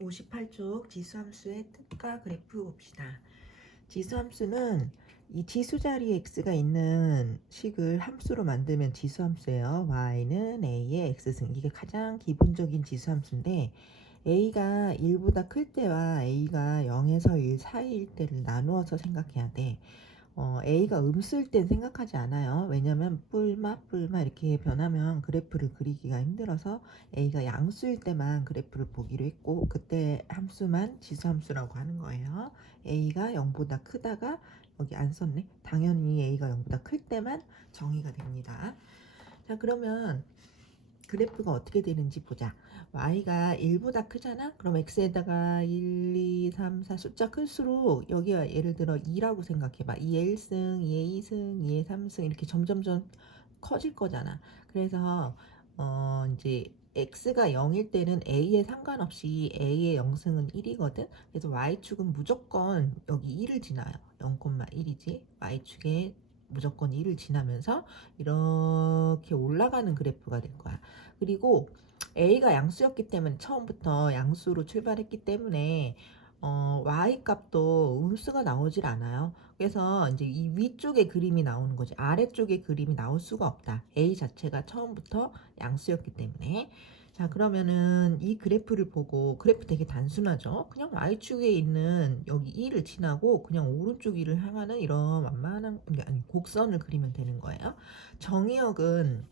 58쪽 지수함수의 특가 그래프 봅시다. 지수함수는 이 지수 자리에 x가 있는 식을 함수로 만들면 지수함수예요. y는 a의 x승. 이게 가장 기본적인 지수함수인데 a가 1보다 클 때와 a가 0에서 1 사이일 때를 나누어서 생각해야 돼. A가 음수일 땐 생각하지 않아요. 왜냐면 뿔마 이렇게 변하면 그래프를 그리기가 힘들어서 A가 양수일 때만 그래프를 보기로 했고, 그때 함수만 지수함수라고 하는 거예요. A가 0보다 크다가, 여기 안 썼네. 당연히 A가 0보다 클 때만 정의가 됩니다. 자, 그러면 그래프가 어떻게 되는지 보자. y가 1보다 크잖아? 그럼 x에다가 1, 2, 3, 4 숫자 클수록 여기가 예를 들어 2라고 생각해봐. 2의 1승, 2의 2승, 2의 3승 이렇게 점점점 커질 거잖아. 그래서 이제 x가 0일 때는 a에 상관없이 a의 0승은 1이거든. 그래서 y축은 무조건 여기 1을 지나요. 0,1이지. y축에 무조건 1을 지나면서 이렇게 올라가는 그래프가 될 거야. 그리고 A가 양수였기 때문에 처음부터 양수로 출발했기 때문에 Y 값도 음수가 나오질 않아요. 그래서 이제 이 위쪽에 그림이 나오는 거지. 아래쪽에 그림이 나올 수가 없다. A 자체가 처음부터 양수였기 때문에. 자, 그러면은 이 그래프를 보고, 그래프 되게 단순하죠. 그냥 Y축에 있는 여기 2를 지나고 그냥 오른쪽 2를 향하는 이런 완만한, 아니, 곡선을 그리면 되는 거예요. 정의역은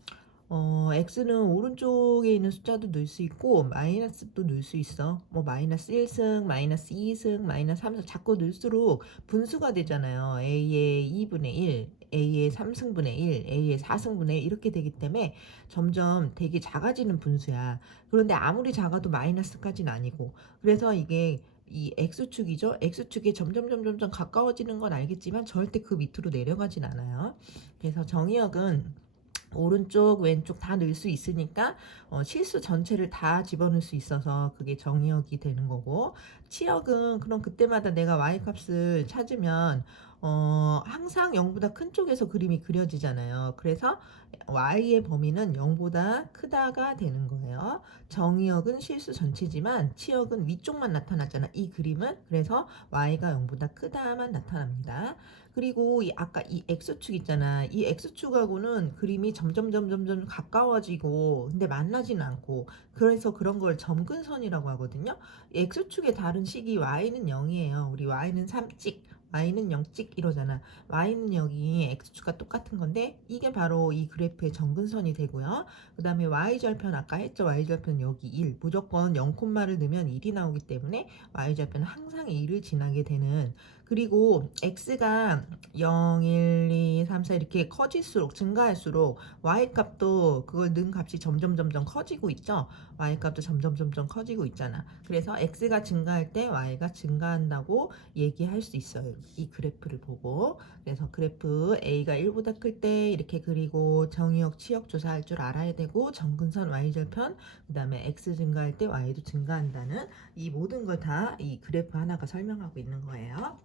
x는 오른쪽에 있는 숫자도 넣을 수 있고 마이너스도 넣을 수 있어. 뭐 마이너스 1승, 마이너스 2승, 마이너스 3승 자꾸 넣을수록 분수가 되잖아요. a의 2분의 1, a의 3승분의 1, a의 4승분의 1 이렇게 되기 때문에 점점 되게 작아지는 분수야. 그런데 아무리 작아도 마이너스까지는 아니고, 그래서 이게 이 x축이죠. x축에 점점 가까워지는 건 알겠지만 절대 그 밑으로 내려가진 않아요. 그래서 정의역은 오른쪽 왼쪽 다 넣을 수 있으니까 실수 전체를 다 집어넣을 수 있어서 그게 정의역이 되는 거고, 치역은 그럼 그때마다 내가 y값을 찾으면 항상 0보다 큰 쪽에서 그림이 그려지잖아요. 그래서 y의 범위는 0보다 크다가 되는 거예요. 정의역은 실수 전체지만 치역은 위쪽만 나타났잖아, 이 그림은. 그래서 y가 0보다 크다만 나타납니다. 그리고 아까 이 x축 있잖아. 이 x축하고는 그림이 점점 가까워지고 근데 만나지는 않고, 그래서 그런 걸 점근선이라고 하거든요. x축의 다른 식이 y는 0이에요. 우리 y는 3찍, y는 0찍 이러잖아. y는 여기 x축과 똑같은 건데 이게 바로 이 그래프의 점근선이 되고요. 그 다음에 y절편 아까 했죠. y절편 여기 1, 무조건 0를 넣으면 1이 나오기 때문에 y절편은 항상 1을 지나게 되는. 그리고 x가 0, 1, 2, 3, 4 이렇게 커질수록, 증가할수록 y값도 그걸 넣은 값이 점점 커지고 있죠. y값도 점점 커지고 있잖아. 그래서 x가 증가할 때 y가 증가한다고 얘기할 수 있어요. 이 그래프를 보고. 그래서 그래프 a가 1보다 클 때 이렇게 그리고 정의역, 치역 조사할 줄 알아야 되고, 점근선 y절편, 그 다음에 x 증가할 때 y도 증가한다는 이 모든 걸 다 이 그래프 하나가 설명하고 있는 거예요.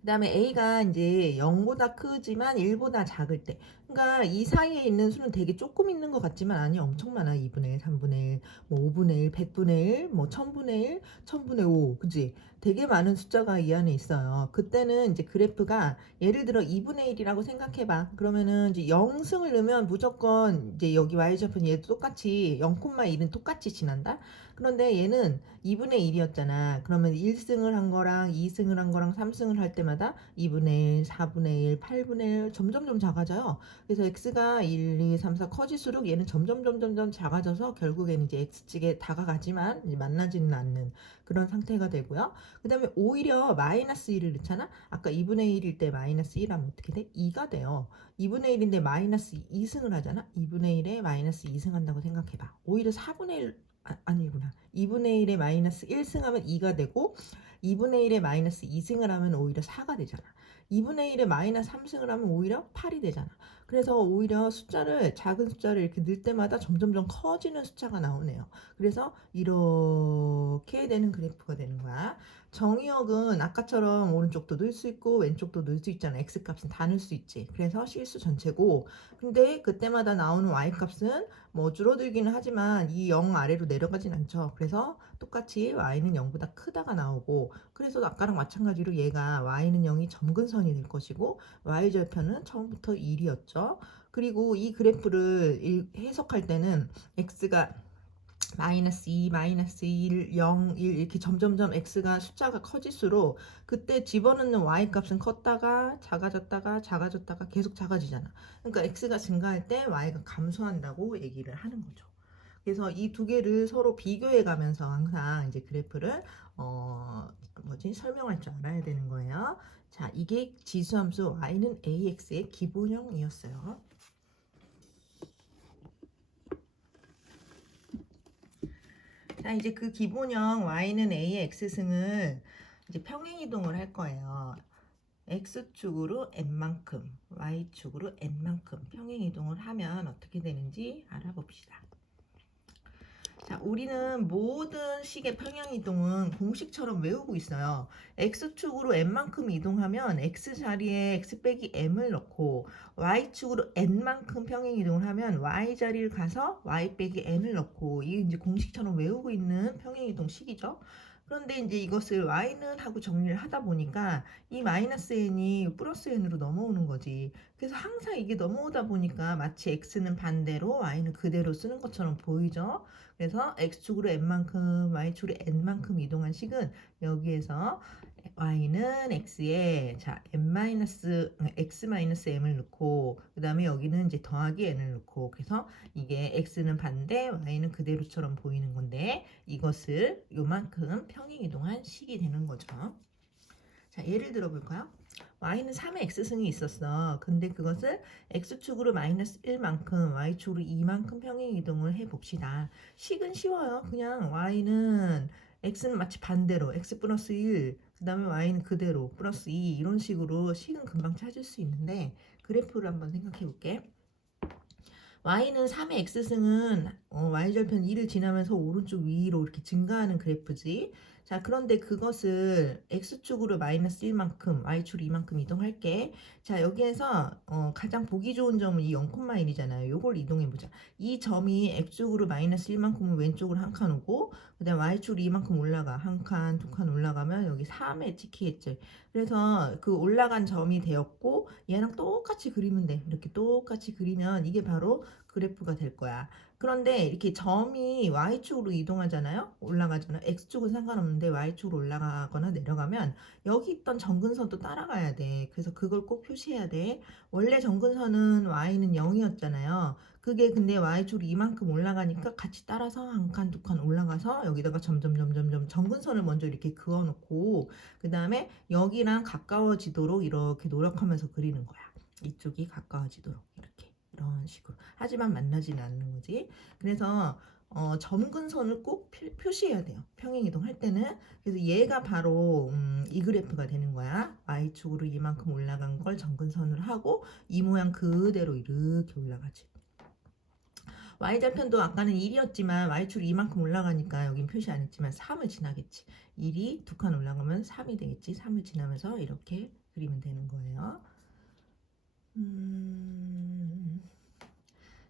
그 다음에 a가 이제 0보다 크지만 1보다 작을 때, 그러니까 이 사이에 있는 수는 되게 조금 있는 것 같지만 아니, 엄청 많아. 2분의 1, 3분의 1, 뭐 5분의 1, 100분의 1, 뭐 1000분의 1, 1000분의 5, 그지? 되게 많은 숫자가 이 안에 있어요. 그때는 이제 그래프가 예를 들어 2분의 1이라고 생각해봐. 그러면은 이제 0승을 넣으면 무조건 이제 여기 y좌편 얘도 똑같이 0,1은 똑같이 지난다. 그런데 얘는 2분의 1이었잖아. 그러면 1승을 한 거랑 2승을 한 거랑 3승을 할 때마다 2분의 1, 4분의 1, 8분의 1 점점 작아져요. 그래서 x가 1, 2, 3, 4 커질수록 얘는 점점 작아져서 결국에는 이제 x축에 다가가지만 이제 만나지는 않는 그런 상태가 되고요. 그 다음에 오히려 마이너스 1을 넣잖아. 아까 2분의 1일 때 마이너스 1 하면 어떻게 돼? 2가 돼요. 2분의 1인데 마이너스 2승을 하잖아. 2분의 1에 마이너스 2승 한다고 생각해봐. 오히려 4분의 1, 아니구나. 2분의 1에 마이너스 1승 하면 2가 되고, 2분의 1에 마이너스 2승을 하면 오히려 4가 되잖아. 2분의 1에 마이너스 3승을 하면 오히려 8이 되잖아. 그래서 오히려 작은 숫자를 이렇게 넣을 때마다 점점 커지는 숫자가 나오네요. 그래서 이렇게 되는 그래프가 되는 거야. 정의역은 아까처럼 오른쪽도 넣을 수 있고 왼쪽도 넣을 수 있잖아. x값은 다 넣을 수 있지. 그래서 실수 전체고, 근데 그때마다 나오는 y값은 뭐 줄어들기는 하지만 이 0 아래로 내려가진 않죠. 그래서 똑같이 y는 0보다 크다가 나오고, 그래서 아까랑 마찬가지로 얘가 y는 0이 점근선이 될 것이고 y절편은 처음부터 1이었죠. 그리고 이 그래프를 해석할 때는 x가 마이너스 2, 마이너스 1, 0, 1 이렇게 점점점 x가 숫자가 커질수록 그때 집어넣는 y 값은 컸다가 작아졌다가 작아졌다가 계속 작아지잖아. 그러니까 x가 증가할 때 y가 감소한다고 얘기를 하는 거죠. 그래서 이 두 개를 서로 비교해 가면서 항상 이제 그래프를 설명할 줄 알아야 되는 거예요. 자, 이게 지수함수 y는 ax의 기본형이었어요. 자, 이제 그 기본형 y는 a의 x승을 이제 평행이동을 할 거예요. x축으로 n만큼, y축으로 n만큼 평행이동을 하면 어떻게 되는지 알아봅시다. 자, 우리는 모든 식의 평행이동은 공식처럼 외우고 있어요. x축으로 n만큼 이동하면 x 자리에 x 빼기 m을 넣고, y축으로 n만큼 평행이동을 하면 y 자리를 가서 y 빼기 n을 넣고, 이게 이제 공식처럼 외우고 있는 평행이동식이죠. 그런데 이제 이것을 y는 하고 정리를 하다 보니까 이 마이너스 n이 플러스 n으로 넘어오는 거지. 그래서 항상 이게 넘어오다 보니까 마치 x는 반대로 y는 그대로 쓰는 것처럼 보이죠. 그래서 x축으로 n만큼, y축으로 n만큼 이동한 식은 여기에서 y는 x에 자 x-m을 넣고, 그 다음에 여기는 이제 더하기 n을 넣고, 그래서 이게 x는 반대, y는 그대로처럼 보이는 건데, 이것을 요만큼 평행 이동한 식이 되는 거죠. 자, 예를 들어 볼까요? y는 3의 x승이 있었어. 근데 그것을 x축으로 마이너스 1만큼, y축으로 2만큼 평행 이동을 해봅시다. 식은 쉬워요. 그냥 y는 x는 마치 반대로 x 플러스 1, 그 다음에 y는 그대로 플러스 2 이런 식으로 식은 금방 찾을 수 있는데, 그래프를 한번 생각해 볼게. y는 3의 x승은 y절편 2를 지나면서 오른쪽 위로 이렇게 증가하는 그래프지. 자, 그런데 그것을 x축으로 마이너스 1만큼, y축으로 2만큼 이동할게. 자, 여기에서 가장 보기 좋은 점은 이 0,1이잖아요. 요걸 이동해보자. 이 점이 x축으로 마이너스 1만큼은 왼쪽으로 한 칸 오고, 그 다음에 y축으로 2만큼 올라가. 한 칸, 두 칸 올라가면 여기 3에 찍히겠죠. 그래서 그 올라간 점이 되었고, 얘랑 똑같이 그리면 돼. 이렇게 똑같이 그리면 이게 바로 그래프가 될 거야. 그런데 이렇게 점이 y축으로 이동하잖아요. 올라가잖아요. x축은 상관없는데 y축으로 올라가거나 내려가면 여기 있던 점근선도 따라가야 돼. 그래서 그걸 꼭 표시해야 돼. 원래 점근선은 y는 0이었잖아요. 그게 근데 y축으로 이만큼 올라가니까 같이 따라서 한 칸, 두 칸 올라가서 여기다가 점점점점점 점근선을 먼저 이렇게 그어놓고, 그 다음에 여기랑 가까워지도록 이렇게 노력하면서 그리는 거야. 이쪽이 가까워지도록 이렇게. 이런 식으로. 하지만 만나지는 않는 거지. 그래서 점근선을 꼭 표시해야 돼요. 평행이동 할 때는. 그래서 얘가 바로 이 그래프가 되는 거야. y축으로 이만큼 올라간 걸 점근선을 하고 이 모양 그대로 이렇게 올라가지. y절편도 아까는 1이었지만 y축으로 이만큼 올라가니까 여긴 표시 안 했지만 3을 지나겠지. 1이 두 칸 올라가면 3이 되겠지. 3을 지나면서 이렇게 그리면 되는 거예요.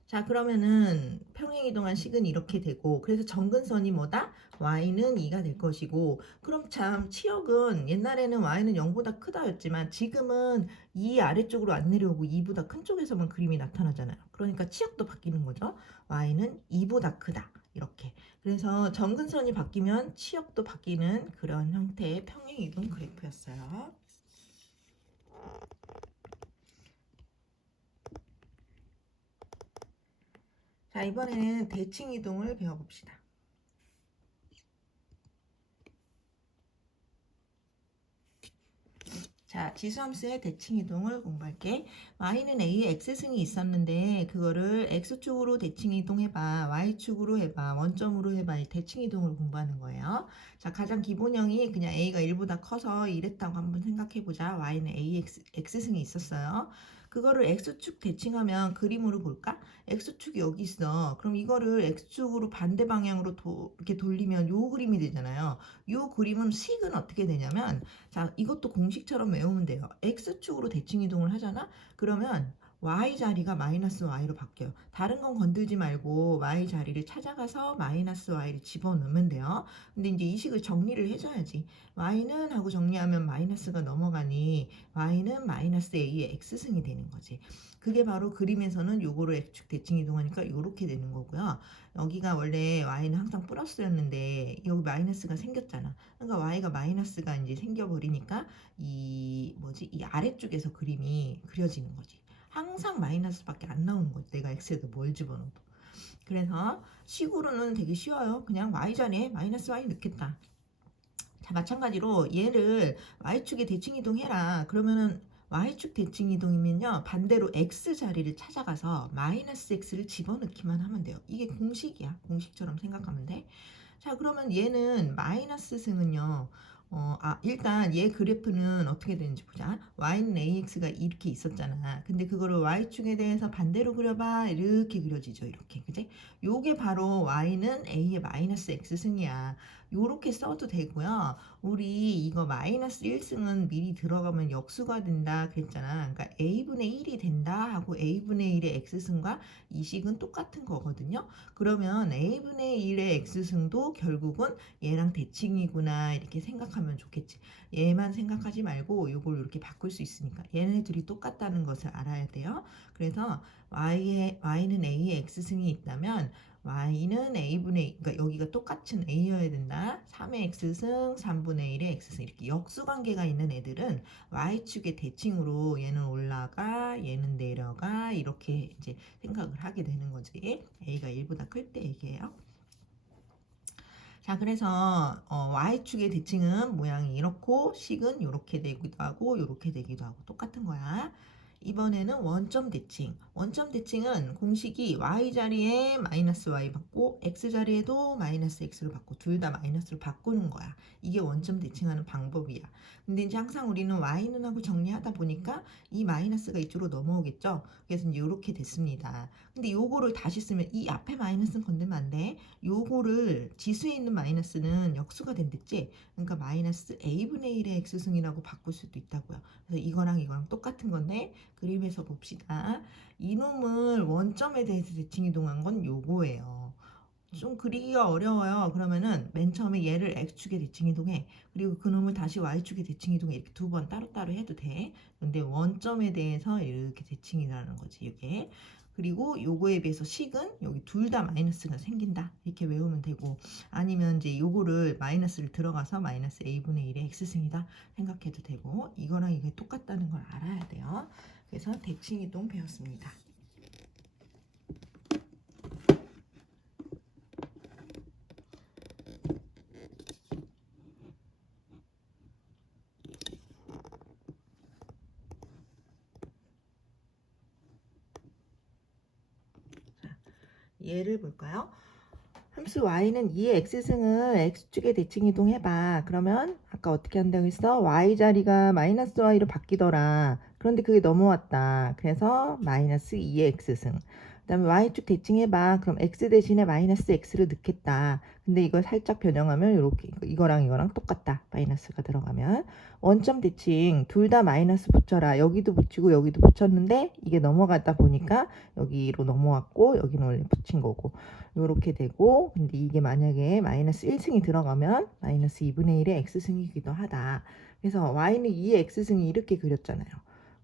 자, 그러면은 평행이동한 식은 이렇게 되고, 그래서 점근선이 뭐다? y는 2가 될 것이고, 그럼 참 치역은 옛날에는 y는 0보다 크다였지만 지금은 2 아래쪽으로 안 내려오고 2보다 큰 쪽에서만 그림이 나타나잖아요. 그러니까 치역도 바뀌는 거죠. y는 2보다 크다. 이렇게. 그래서 점근선이 바뀌면 치역도 바뀌는 그런 형태의 평행이동 그래프였어요. 자, 이번에는 대칭 이동을 배워봅시다. 자, 지수함수의 대칭 이동을 공부할게. y는 a의 x승이 있었는데 그거를 x축으로 대칭 이동해봐, y축으로 해봐, 원점으로 해봐. 이 대칭 이동을 공부하는 거예요. 자, 가장 기본형이 그냥 a가 1보다 커서 이랬다고 한번 생각해보자. y는 a의 x승이 있었어요. 그거를 x축 대칭하면 그림으로 볼까? x축이 여기 있어. 그럼 이거를 x축으로 반대 방향으로 이렇게 돌리면 요 그림이 되잖아요. 요 그림은 식은 어떻게 되냐면, 자, 이것도 공식처럼 외우면 돼요. x축으로 대칭 이동을 하잖아? 그러면 y 자리가 마이너스 y로 바뀌어요. 다른 건 건들지 말고 y 자리를 찾아가서 마이너스 y를 집어넣으면 돼요. 근데 이제 이 식을 정리를 해줘야지. y는 하고 정리하면 마이너스가 넘어가니 y는 마이너스 a의 x승이 되는 거지. 그게 바로 그림에서는 요거로 x축 대칭 이동하니까 요렇게 되는 거고요. 여기가 원래 y는 항상 플러스였는데 여기 마이너스가 생겼잖아. 그러니까 y가 마이너스가 이제 생겨버리니까 이 아래쪽에서 그림이 그려지는 거지. 항상 마이너스밖에 안 나오는 거지. 내가 x에다 뭘 집어넣어도. 그래서 식으로는 되게 쉬워요. 그냥 y 자리에 마이너스 y 넣겠다. 자, 마찬가지로 얘를 y축에 대칭 이동해라. 그러면은 y축 대칭 이동이면요, 반대로 x 자리를 찾아가서 마이너스 x를 집어넣기만 하면 돼요. 이게 공식이야. 공식처럼 생각하면 돼. 자, 그러면 얘는 마이너스 승은요, 일단 얘 그래프는 어떻게 되는지 보자. y는 ax가 이렇게 있었잖아. 근데 그거를 y축에 대해서 반대로 그려봐. 이렇게 그려지죠. 이렇게. 그지? 요게 바로 y는 a의 마이너스 x승이야. 요렇게 써도 되고요. 우리 이거 마이너스 1승은 미리 들어가면 역수가 된다 그랬잖아. 그러니까 a분의 1이 된다 하고 a분의 1의 x승과 이 식은 똑같은 거거든요. 그러면 a분의 1의 x승도 결국은 얘랑 대칭이구나 이렇게 생각하면 좋겠지. 얘만 생각하지 말고 요걸 이렇게 바꿀 수 있으니까 얘네들이 똑같다는 것을 알아야 돼요. 그래서 y는 a의 x승이 있다면 y는 a분의, 그러니까 여기가 똑같은 a여야 된다. 3의 x승, 3분의 1의 x승. 이렇게 역수관계가 있는 애들은 y축의 대칭으로 얘는 올라가, 얘는 내려가, 이렇게 이제 생각을 하게 되는 거지. a가 1보다 클 때 얘기해요. 자, 그래서 y축의 대칭은 모양이 이렇고 식은 이렇게 되기도 하고 이렇게 되기도 하고 똑같은 거야. 이번에는 원점 대칭. 원점 대칭은 공식이 y 자리에 마이너스 y 받고 x 자리에도 마이너스 x를 받고 둘 다 마이너스로 바꾸는 거야. 이게 원점 대칭하는 방법이야. 근데 이제 항상 우리는 y는 하고 정리하다 보니까 이 마이너스가 이쪽으로 넘어오겠죠. 그래서 이제 이렇게 됐습니다. 근데 요거를 다시 쓰면 이 앞에 마이너스는 건들면 안 돼. 요거를 지수에 있는 마이너스는 역수가 된댔지. 그러니까 마이너스 a분의 1의 x승이라고 바꿀 수도 있다고요. 그래서 이거랑 이거랑 똑같은 건데 그림에서 봅시다. 이놈을 원점에 대해서 대칭 이동한 건 요거예요. 좀 그리기가 어려워요. 그러면은 맨 처음에 얘를 x축에 대칭 이동해. 그리고 그놈을 다시 y축에 대칭 이동해. 이렇게 두 번 따로따로 해도 돼. 근데 원점에 대해서 이렇게 대칭이라는 거지, 이게. 그리고 요거에 비해서 식은 여기 둘 다 마이너스가 생긴다. 이렇게 외우면 되고, 아니면 이제 요거를 마이너스를 들어가서 마이너스 a분의 1의 x승이다 생각해도 되고, 이거랑 이게 똑같다는 걸 알아야 돼요. 그래서 대칭 이동 배웠습니다. 얘를 볼까요? 함수 y는 2의 x승을 x축에 대칭 이동해봐. 그러면 아까 어떻게 한다고 했어? y 자리가 마이너스 y로 바뀌더라. 그런데 그게 넘어왔다. 그래서 마이너스 2의 x승. 그 다음에 y축 대칭해봐. 그럼 x 대신에 마이너스 x를 넣겠다. 근데 이걸 살짝 변형하면 이렇게 이거랑 이거랑 똑같다. 마이너스가 들어가면. 원점 대칭 둘 다 마이너스 붙여라. 여기도 붙이고 여기도 붙였는데 이게 넘어가다 보니까 여기로 넘어왔고 여기는 원래 붙인 거고. 이렇게 되고, 근데 이게 만약에 마이너스 1승이 들어가면 마이너스 2분의 1의 x승이기도 하다. 그래서 y는 2의 x승이 이렇게 그렸잖아요.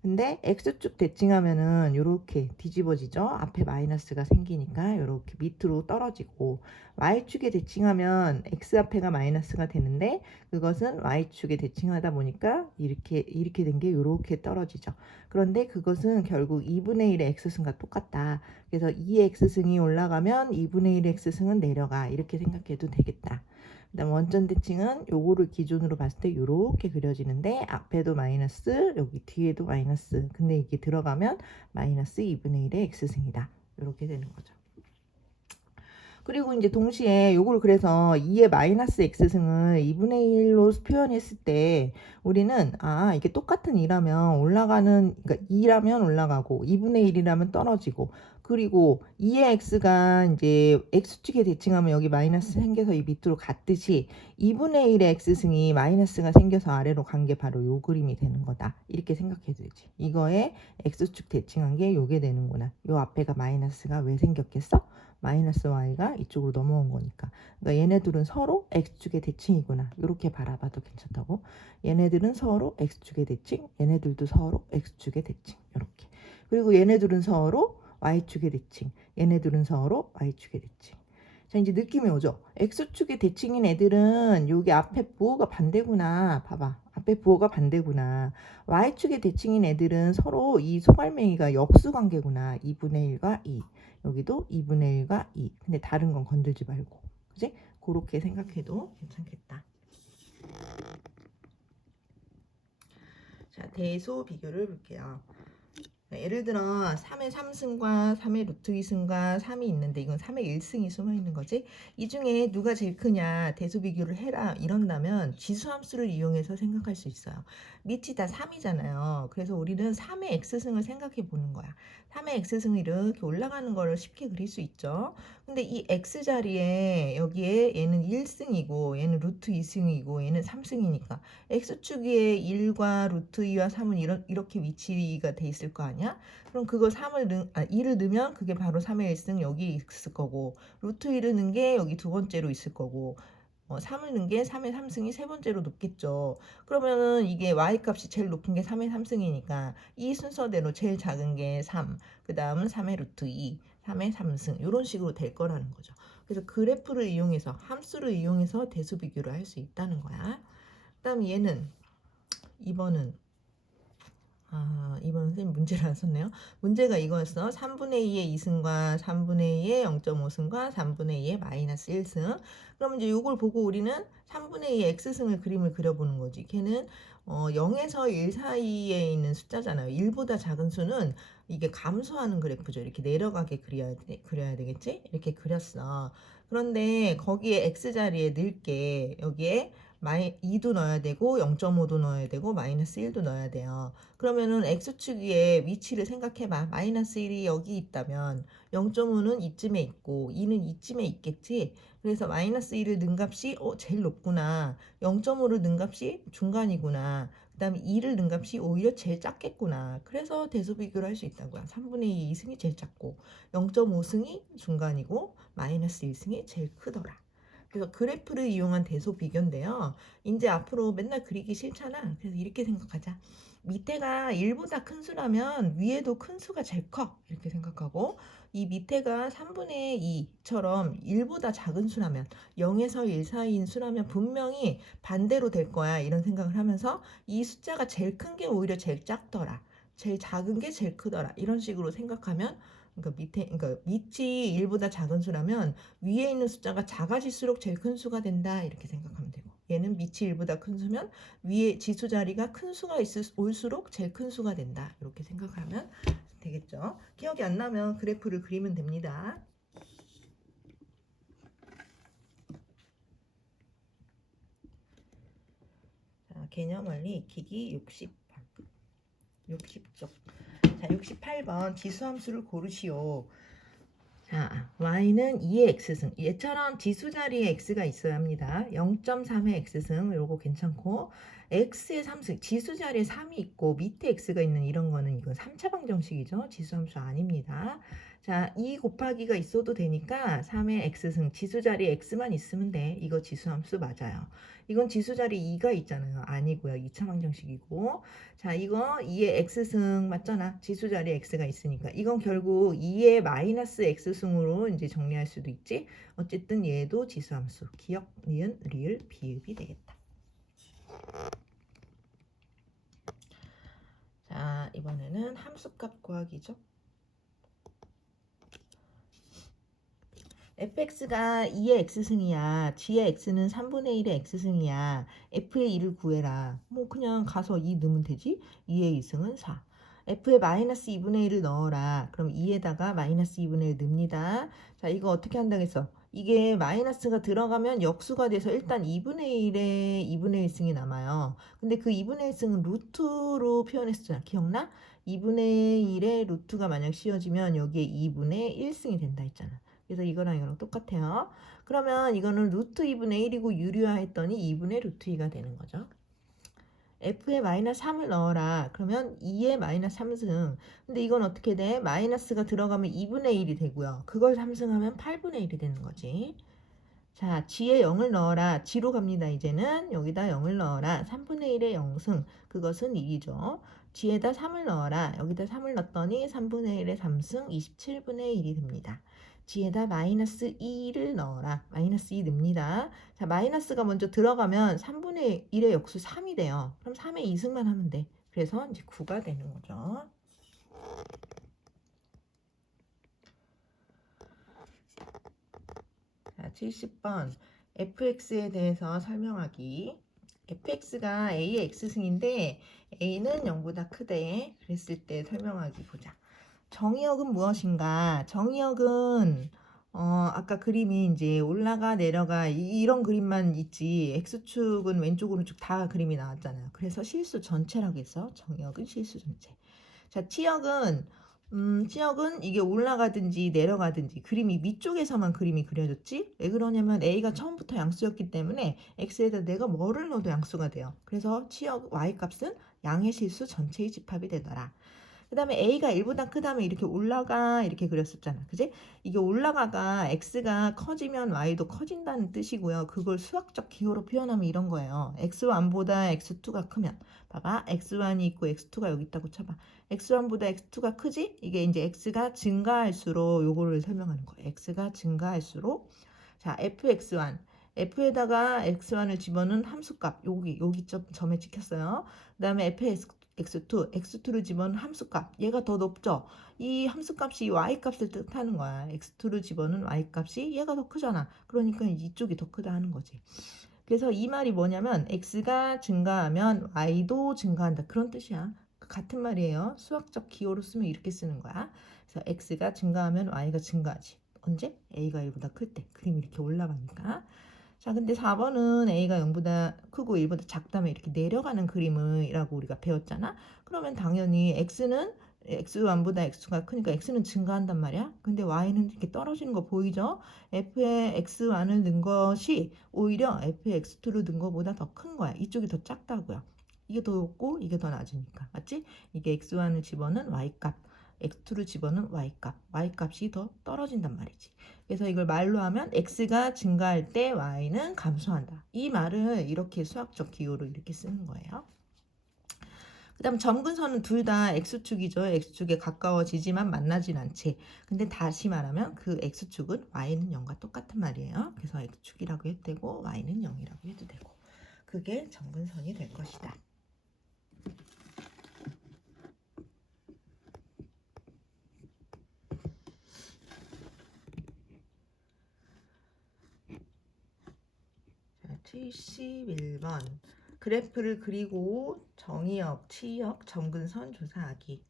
근데 x축 대칭하면은 이렇게 뒤집어지죠. 앞에 마이너스가 생기니까 이렇게 밑으로 떨어지고, y축에 대칭하면 x 앞에가 마이너스가 되는데 그것은 y축에 대칭하다 보니까 이렇게 된 게 이렇게 떨어지죠. 그런데 그것은 결국 2분의 1의 x승과 똑같다. 그래서 2의 x승이 올라가면 2분의 1의 x승은 내려가. 이렇게 생각해도 되겠다. 그다음 원점 대칭은 요거를 기준으로 봤을 때 요렇게 그려지는데 앞에도 마이너스, 여기 뒤에도 마이너스. 근데 이게 들어가면 마이너스 2분의 1의 x승이다. 이렇게 되는 거죠. 그리고 이제 동시에 요걸 그래서 2의 마이너스 x승을 2분의 1로 표현했을 때 우리는 이게 똑같은 2라면 올라가는, 그러니까 2라면 올라가고 2분의 1이라면 떨어지고, 그리고 2의 x가 이제 x축에 대칭하면 여기 마이너스 생겨서 이 밑으로 갔듯이 2분의 1의 x승이 마이너스가 생겨서 아래로 간 게 바로 요 그림이 되는 거다. 이렇게 생각해도 되지. 이거에 x축 대칭한 게 요게 되는구나. 요 앞에가 마이너스가 왜 생겼겠어? 마이너스 y가 이쪽으로 넘어온 거니까. 그러니까 얘네들은 서로 x축의 대칭이구나. 이렇게 바라봐도 괜찮다고. 얘네들은 서로 x축의 대칭, 얘네들도 서로 x축의 대칭. 이렇게. 그리고 얘네들은 서로 y축의 대칭, 얘네들은 서로 y축의 대칭. 자, 이제 느낌이 오죠? x축의 대칭인 애들은 여기 앞에 부호가 반대구나. 봐봐. 앞에 부호가 반대구나. y축의 대칭인 애들은 서로 이 소갈맹이가 역수 관계구나. 2분의 1과 2. 여기도 2분의 1과 2. 근데 다른 건 건들지 말고. 그지? 그렇게 생각해도 괜찮겠다. 자, 대소 비교를 볼게요. 예를 들어 3의 3승과 3의 루트 2승과 3이 있는데 이건 3의 1승이 숨어 있는 거지. 이 중에 누가 제일 크냐 대소 비교를 해라 이런다면 지수함수를 이용해서 생각할 수 있어요. 밑이 다 3이잖아요. 그래서 우리는 3의 x승을 생각해 보는 거야. 3의 x승이 이렇게 올라가는 거를 쉽게 그릴 수 있죠. 근데 이 x 자리에 여기에 얘는 1승이고 얘는 루트 2승이고 얘는 3승이니까 x축 위에 1과 루트 2와 3은 이렇게 위치가 돼 있을 거 아니야? 그럼 그거 2를 넣으면 그게 바로 3의 1승 여기 있을 거고, 루트 1을 넣은 게 여기 두 번째로 있을 거고, 3을 넣은 게 3의 3승이 세 번째로 높겠죠. 그러면은 이게 y값이 제일 높은 게 3의 3승이니까 이 순서대로 제일 작은 게 3, 그 다음은 3의 루트 2, 3의 3승 이런 식으로 될 거라는 거죠. 그래서 그래프를 이용해서 함수를 이용해서 대수 비교를 할 수 있다는 거야. 그 다음 얘는 2번은 이번 선생님 문제를 안 썼네요. 문제가 이거였어. 3분의 2의 2승과 3분의 2의 0.5승과 3분의 2의 마이너스 1승. 그럼 이제 이걸 보고 우리는 3분의 2의 x승을 그림을 그려보는 거지. 걔는 0에서 1 사이에 있는 숫자잖아요. 1보다 작은 수는 이게 감소하는 그래프죠. 이렇게 내려가게 그려야 되겠지? 이렇게 그렸어. 그런데 거기에 x자리에 넣을게 여기에 2도 넣어야 되고 0.5도 넣어야 되고 마이너스 1도 넣어야 돼요. 그러면은 x축 위에 위치를 생각해봐. 마이너스 1이 여기 있다면 0.5는 이쯤에 있고 2는 이쯤에 있겠지. 그래서 마이너스 1을 넣은 값이 제일 높구나. 0.5를 넣은 값이 중간이구나. 그 다음에 2를 넣은 값이 오히려 제일 작겠구나. 그래서 대소 비교를 할 수 있다고요. 3분의 2 2승이 제일 작고 0.5승이 중간이고 마이너스 1승이 제일 크더라. 그래서 그래프를 이용한 대소 비교인데요. 이제 앞으로 맨날 그리기 싫잖아. 그래서 이렇게 생각하자. 밑에가 1보다 큰 수라면 위에도 큰 수가 제일 커. 이렇게 생각하고 이 밑에가 3분의 2처럼 1보다 작은 수라면 0에서 1 사이인 수라면 분명히 반대로 될 거야. 이런 생각을 하면서 이 숫자가 제일 큰 게 오히려 제일 작더라. 제일 작은 게 제일 크더라. 이런 식으로 생각하면 그러니까 밑이 1보다 작은 수라면 위에 있는 숫자가 작아질수록 제일 큰 수가 된다. 이렇게 생각하면 되고, 얘는 밑이 1보다 큰 수면 위에 지수 자리가 큰 수가 올수록 제일 큰 수가 된다. 이렇게 생각하면 되겠죠. 기억이 안 나면 그래프를 그리면 됩니다. 자, 개념 원리 익히기 60쪽. 자, 68번 지수함수를 고르시오. 자, y는 2의 x승. 얘처럼 지수 자리에 x가 있어야 합니다. 0.3의 x승, 요거 괜찮고, x의 3승, 지수 자리에 3이 있고 밑에 x가 있는 이런 거는 이건 3차 방정식이죠. 지수함수 아닙니다. 자, 2 곱하기가 있어도 되니까 3의 x승, 지수 자리에 x만 있으면 돼. 이거 지수함수 맞아요. 이건 지수 자리에 2가 있잖아요. 아니고요. 2차 방정식이고. 자, 이거 2의 x승 맞잖아. 지수 자리에 x가 있으니까. 이건 결국 2의 마이너스 x승으로 이제 정리할 수도 있지. 어쨌든 얘도 지수함수. 기억, 니은, 리을, 비읍이 되겠다. 자, 이번에는 함수값 구하기죠. fx가 2의 x승이야. g의 x는 3분의 1의 x승이야. f의 2를 구해라. 뭐 그냥 가서 2 넣으면 되지. 2의 2승은 4. f의 마이너스 2분의 1을 넣어라. 그럼 2에다가 마이너스 2분의 1 넣습니다. 자, 이거 어떻게 한다고 했어? 이게 마이너스가 들어가면 역수가 돼서 일단 2분의 1에 2분의 1승이 남아요. 근데 그 2분의 1승은 루트로 표현했었잖아. 기억나? 2분의 1의 루트가 만약 씌워지면 여기에 2분의 1승이 된다 했잖아. 그래서 이거랑 이거랑 똑같아요. 그러면 이거는 루트 2분의 1이고 유리화했더니 2분의 루트 2가 되는 거죠. f에 마이너스 3을 넣어라. 그러면 2에 마이너스 3승. 근데 이건 어떻게 돼? 마이너스가 들어가면 2분의 1이 되고요. 그걸 3승하면 8분의 1이 되는 거지. 자, g에 0을 넣어라. g로 갑니다. 이제는 여기다 0을 넣어라. 3분의 1의 0승. 그것은 1이죠. g에다 3을 넣어라. 여기다 3을 넣었더니 3분의 1의 3승 27분의 1이 됩니다. g에다 마이너스 2를 넣어라. 마이너스 2 넣습니다. 자, 마이너스가 먼저 들어가면 3분의 1의 역수 3이 돼요. 그럼 3의 2승만 하면 돼. 그래서 이제 9가 되는 거죠. 자, 70번 fx에 대해서 설명하기. fx가 a의 x승인데 a는 0보다 크대. 그랬을 때 설명하기 보자. 정의역은 무엇인가? 정의역은 아까 그림이 이제 올라가 내려가 이런 그림만 있지 x축은 왼쪽 오른쪽 다 그림이 나왔잖아요. 그래서 실수 전체라고 해서 정의역은 실수 전체. 자, 치역은 이게 올라가든지 내려가든지 그림이 위쪽에서만 그림이 그려졌지? 왜 그러냐면 A가 처음부터 양수였기 때문에 X에다 내가 뭐를 넣어도 양수가 돼요. 그래서 치역 Y값은 양의 실수 전체의 집합이 되더라. 그 다음에 A가 1보다 크다면 이렇게 올라가 이렇게 그렸었잖아. 그지? 이게 올라가가 X가 커지면 Y도 커진다는 뜻이고요. 그걸 수학적 기호로 표현하면 이런 거예요. X1보다 X2가 크면 봐봐. X1이 있고 X2가 여기 있다고 쳐봐. X1보다 X2가 크지? 이게 이제 X가 증가할수록 요거를 설명하는 거예요. X가 증가할수록 자, fx1 f에다가 x1을 집어넣은 함수값 여기 점에 찍혔어요. 그 다음에 x2를 집어넣은 함수값 얘가 더 높죠. 이 함수값이 y값을 뜻하는 거야. x2를 집어넣은 y값이 얘가 더 크잖아. 그러니까 이쪽이 더 크다 하는 거지. 그래서 이 말이 뭐냐면 x가 증가하면 y도 증가한다 그런 뜻이야. 같은 말이에요. 수학적 기호로 쓰면 이렇게 쓰는 거야. 그래서 x가 증가하면 y가 증가하지. 언제? a가 1보다 클 때. 그림이 이렇게 올라가니까. 자, 근데 4번은 a가 0보다 크고 1보다 작다면 이렇게 내려가는 그림이라고 우리가 배웠잖아. 그러면 당연히 x는 x1보다 x가 크니까 x는 증가한단 말이야. 근데 y는 이렇게 떨어지는 거 보이죠? f에 x1을 넣은 것이 오히려 f에 x2를 넣은 것보다 더 큰 거야. 이쪽이 더 작다고요. 이게 더 높고 이게 더 낮으니까. 맞지? 이게 x1을 집어넣은 y값. x2를 집어넣은 y값, y값이 더 떨어진단 말이지. 그래서 이걸 말로 하면 x가 증가할 때 y는 감소한다. 이 말을 이렇게 수학적 기호로 이렇게 쓰는 거예요. 그 다음 점근선은 둘 다 x축이죠. x축에 가까워지지만 만나진 않지. 근데 다시 말하면 그 x축은 y는 0과 똑같은 말이에요. 그래서 x축이라고 해도 되고 y는 0이라고 해도 되고 그게 점근선이 될 것이다. 자, 71번 그래프를 그리고 정의역, 치역, 점근선 조사하기.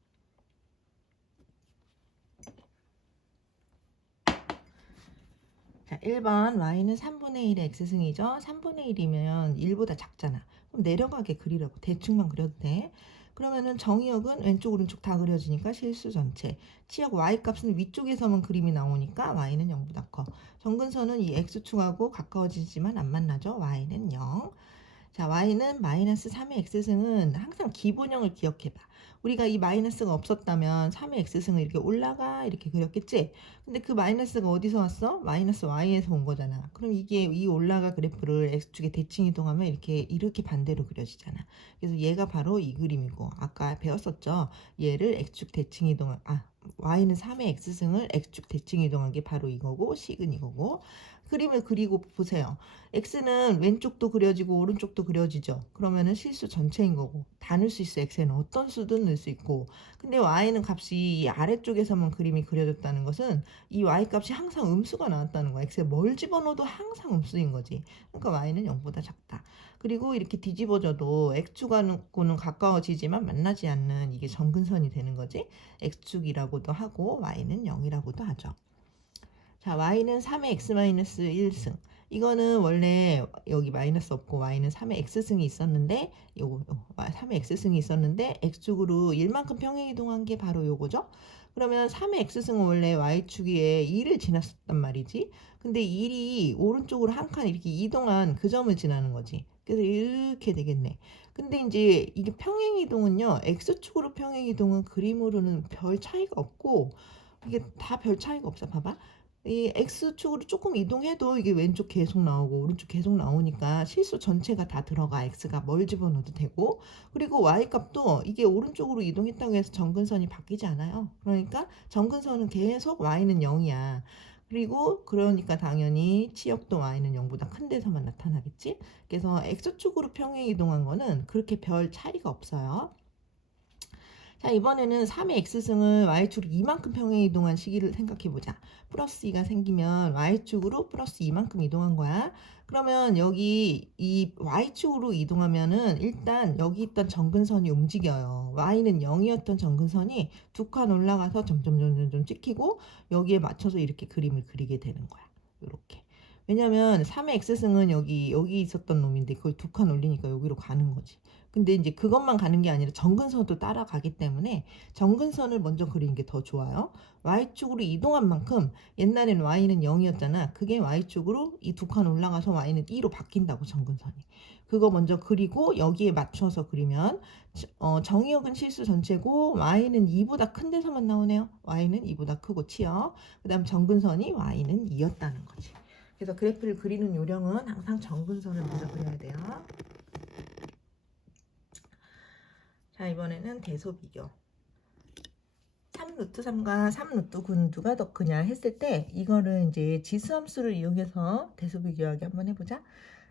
자, 1번 y는 3분의 1의 x승이죠. 3분의 1이면 1보다 작잖아. 그럼 내려가게 그리라고 대충만 그려도 돼. 그러면은 정의역은 왼쪽 오른쪽 다 그려지니까 실수 전체. 치역 y값은 위쪽에서만 그림이 나오니까 y는 0보다 커. 점근선은 이 x축하고 가까워지지만 안 만나죠. y는 0. 자, y는 마이너스 3의 x승은 항상 기본형을 기억해봐. 우리가 이 마이너스가 없었다면 3의 x승을 이렇게 올라가 이렇게 그렸겠지? 근데 그 마이너스가 어디서 왔어? 마이너스 y에서 온 거잖아. 그럼 이게 이 올라가 그래프를 x축에 대칭 이동하면 이렇게 반대로 그려지잖아. 그래서 얘가 바로 이 그림이고 아까 배웠었죠? 얘를 x축 대칭 이동 y는 3의 x승을 x축 대칭 이동한 게 바로 이거고 식은 이거고 그림을 그리고 보세요. x는 왼쪽도 그려지고 오른쪽도 그려지죠. 그러면은 실수 전체인 거고 다 넣을 수 있어. x에는 어떤 수든 넣을 수 있고 근데 y는 값이 이 아래쪽에서만 그림이 그려졌다는 것은 이 y 값이 항상 음수가 나왔다는 거야. x에 뭘 집어넣어도 항상 음수인 거지. 그러니까 y는 0보다 작다. 그리고 이렇게 뒤집어져도 x축하고는 가까워지지만 만나지 않는 이게 점근선이 되는 거지. x축이라고도 하고 y는 0이라고도 하죠. 자, y는 3의 x-1승. 이거는 원래 여기 마이너스 없고 y는 3의 x승이 있었는데 요거 3의 x승이 있었는데 x축으로 1만큼 평행 이동한 게 바로 요거죠. 그러면 3의 x승은 원래 y축에 2를 지났었단 말이지. 근데 1이 오른쪽으로 한 칸 이렇게 이동한 그 점을 지나는 거지. 그래서 이렇게 되겠네. 근데 이제 이게 평행 이동은요, x축으로 평행 이동은 그림으로는 별 차이가 없고 이게 다 별 차이가 없어. 봐봐. 이 x축으로 조금 이동해도 이게 왼쪽 계속 나오고 오른쪽 계속 나오니까 실수 전체가 다 들어가. x가 뭘 집어넣어도 되고, 그리고 y 값도 이게 오른쪽으로 이동했다고 해서 점근선이 바뀌지 않아요. 그러니까 점근선은 계속 y는 0이야. 그리고 그러니까 당연히 치역도 y는 0보다 큰 데서만 나타나겠지. 그래서 x축으로 평행 이동한 거는 그렇게 별 차이가 없어요. 자, 이번에는 3의 x승을 y축으로 이만큼 평행 이동한 시기를 생각해 보자. 플러스 2가 생기면 y축으로 플러스 2만큼 이동한 거야. 그러면 여기 이 y축으로 이동하면은 일단 여기 있던 점근선이 움직여요. y는 0이었던 점근선이 두 칸 올라가서 점점 찍히고 여기에 맞춰서 이렇게 그림을 그리게 되는 거야. 이렇게. 왜냐면 3의 x승은 여기 있었던 놈인데 그걸 두 칸 올리니까 여기로 가는 거지. 근데 이제 그것만 가는 게 아니라 정근선도 따라가기 때문에 정근선을 먼저 그리는 게 더 좋아요. y축으로 이동한 만큼 옛날에는 y는 0이었잖아. 그게 y축으로 이 두 칸 올라가서 y는 2로 바뀐다고 정근선이. 그거 먼저 그리고 여기에 맞춰서 그리면 정의역은 실수 전체고 y는 2보다 큰 데서만 나오네요. y는 2보다 크고 치요. 그 다음 정근선이 y는 2였다는 거지. 그래서 그래프를 그리는 요령은 항상 정근선을 먼저 그려야 돼요. 자, 이번에는 대소 비교. 3루트 3과 3루트 9는 누가 더 크냐 했을 때 이거를 이제 지수함수를 이용해서 대소 비교하기 한번 해보자.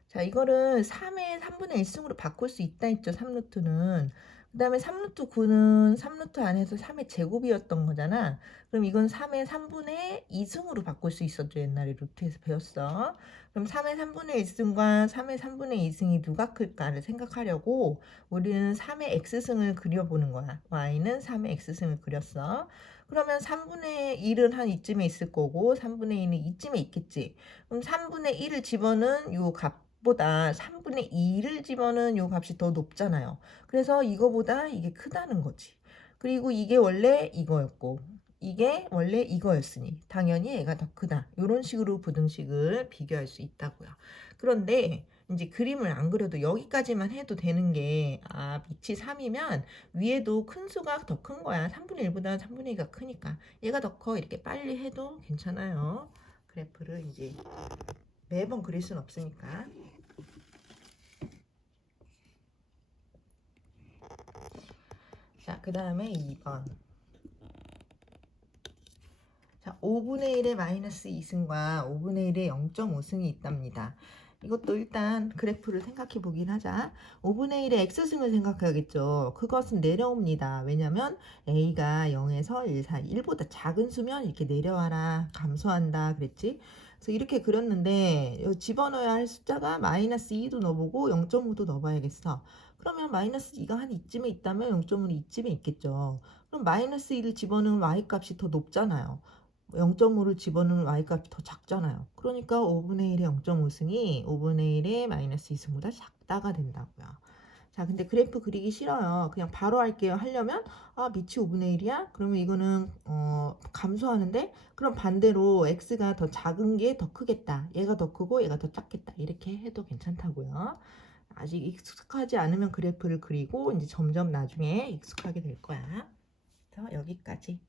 자, 이거를 3의 3분의 1승으로 바꿀 수 있다 했죠. 3루트는. 그 다음에 3루트 9는 3루트 안에서 3의 제곱이었던 거잖아. 그럼 이건 3의 3분의 2승으로 바꿀 수 있었죠. 옛날에 루트에서 배웠어. 그럼 3의 3분의 1승과 3의 3분의 2승이 누가 클까를 생각하려고 우리는 3의 x승을 그려보는 거야. y는 3의 x승을 그렸어. 그러면 3분의 1은 한 이쯤에 있을 거고 3분의 2는 이쯤에 있겠지. 그럼 3분의 1을 집어넣은 요 값보다 3분의 2를 집어넣은 요 값이 더 높잖아요. 그래서 이거보다 이게 크다는 거지. 그리고 이게 원래 이거였고 이게 원래 이거였으니 당연히 얘가 더 크다. 이런 식으로 부등식을 비교할 수 있다고요. 그런데 이제 그림을 안 그려도 여기까지만 해도 되는 게 밑이 3이면 위에도 큰 수가 더 큰 거야. 3분의 1보다 3분의 2가 크니까 얘가 더 커. 이렇게 빨리 해도 괜찮아요. 그래프를 이제 매번 그릴 순 없으니까. 자, 그 다음에 2번. 자, 5분의 1의 마이너스 2승과 5분의 1의 0.5승이 있답니다. 이것도 일단 그래프를 생각해 보긴 하자. 5분의 1의 x승을 생각해야겠죠. 그것은 내려옵니다. 왜냐면 a가 0에서 1 사이 1보다 작은 수면 이렇게 내려와라 감소한다 그랬지. 그래서 이렇게 그렸는데 집어넣어야 할 숫자가 마이너스 2도 넣어보고 0.5도 넣어봐야겠어. 그러면 마이너스 2가 한 이쯤에 있다면 0.5는 이쯤에 있겠죠. 그럼 마이너스 2를 집어넣으면 y값이 더 높잖아요. 0.5를 집어넣으면 y값이 더 작잖아요. 그러니까 5분의 1의 0.5승이 5분의 1의 마이너스 2승보다 작다가 된다고요. 자, 근데 그래프 그리기 싫어요. 그냥 바로 할게요. 하려면 밑이 5분의 1이야? 그러면 이거는 감소하는데 그럼 반대로 x가 더 작은 게 더 크겠다. 얘가 더 크고 얘가 더 작겠다. 이렇게 해도 괜찮다고요. 아직 익숙하지 않으면 그래프를 그리고 이제 점점 나중에 익숙하게 될 거야. 그래서 여기까지.